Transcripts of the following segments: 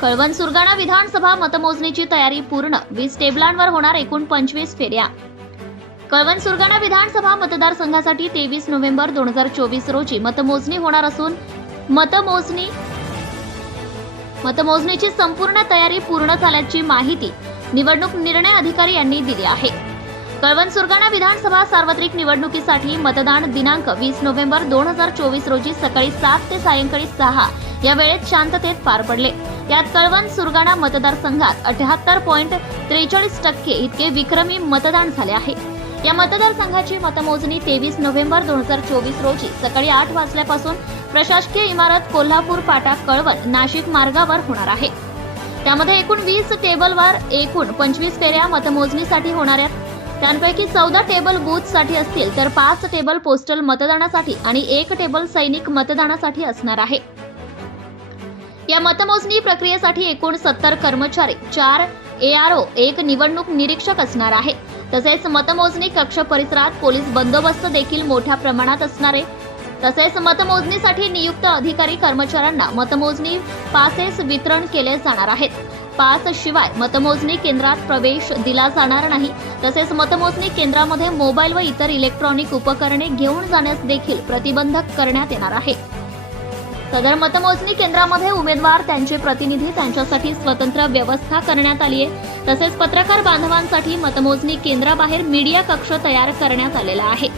कळवण सुरगाणा विधानसभा मतमोजणीची तयारी पूर्ण. वीस टेबलांवर होणार एकूण पंचवीस फेऱ्या. कळवण सुरगाणा विधानसभा मतदारसंघासाठी तेवीस नोव्हेंबर दोन हजार चोवीस रोजी मतमोजणी होणार असून मतमोजणी मतमोजणीची संपूर्ण तयारी पूर्ण झाल्याची माहिती निवडणूक निर्णय अधिकारी यांनी दिली आहे. कळवण सुरगाणा विधानसभा सार्वत्रिक निवडणुकीसाठी मतदान दिनांक वीस नोव्हेंबर दोन हजार चोवीस रोजी सकाळी सात ते सायंकाळी सहा या वेळेत शांततेत पार पडले. यात कळवण सुरगाणा मतदारसंघात अठ्याहत्तर पॉईंट त्रेचाळीस टक्के इतके विक्रमी मतदान झाले आहे. या मतदारसंघाची मतमोजणी तेवीस नोव्हेंबर दोन हजार चोवीस रोजी सकाळी आठ वाजल्यापासून प्रशासकीय इमारत कोल्हापूर पाटा कळवण नाशिक मार्गावर होणार आहे. त्यामध्ये एकूण वीस टेबलवर एकूण पंचवीस फेऱ्या मतमोजणीसाठी होणाऱ्या त्यांपैकी चौदा टेबल बूथसाठी असतील तर पाच टेबल पोस्टल मतदानासाठी आणि एक टेबल सैनिक मतदानासाठी असणार आहे. या मतमोजणी प्रक्रियेसाठी एकूण सत्तर कर्मचारी चार एआरओ एक निवडणूक निरीक्षक असणार आहे. तसेच मतमोजणी कक्ष परिसरात पोलीस बंदोबस्त देखील मोठ्या प्रमाणात असणारे. तसेच मतमोजणीसाठी नियुक्त अधिकारी कर्मचाऱ्यांना मतमोजणी पासेस वितरण केले जाणार आहेत. पास शिवाय मतमोजणी केंद्रात प्रवेश दिला जाणार नाही. तसेच मतमोजणी केंद्रामध्ये मोबाईल व इतर इलेक्ट्रॉनिक उपकरणे घेऊन जाण्यास देखील प्रतिबंधक करण्यात येणार आहे. सदर मतमोजणी केंद्रामध्ये उमेदवार त्यांचे प्रतिनिधी त्यांच्यासाठी स्वतंत्र व्यवस्था करण्यात आली आहे. तसेच पत्रकार बांधवांसाठी मतमोजणी केंद्राबाहेर मीडिया कक्ष तयार करण्यात आलेला आहे.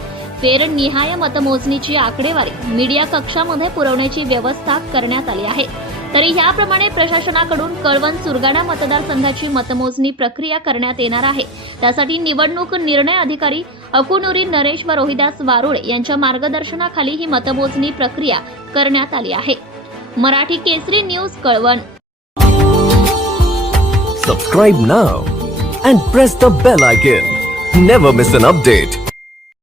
फेरनिहाय मतमोजणीची आकडेवारी मीडिया कक्षामध्ये पुरवण्याची व्यवस्था करण्यात आली आहे. तरी ह्याप्रमाणे प्रशासनाकडून कळवण सुरगाणा मतदारसंघाची मतमोजणी प्रक्रिया करण्यात येणार आहे. त्यासाठी निवडणूक निर्णय अधिकारी अकुनुरी नरेश व रोहिदास वारुळे यांच्या मार्गदर्शनाखाली ही मतमोजणी प्रक्रिया करण्यात आली आहे. Marathi Kesari news Kalwan. Subscribe now and press the bell icon never miss an update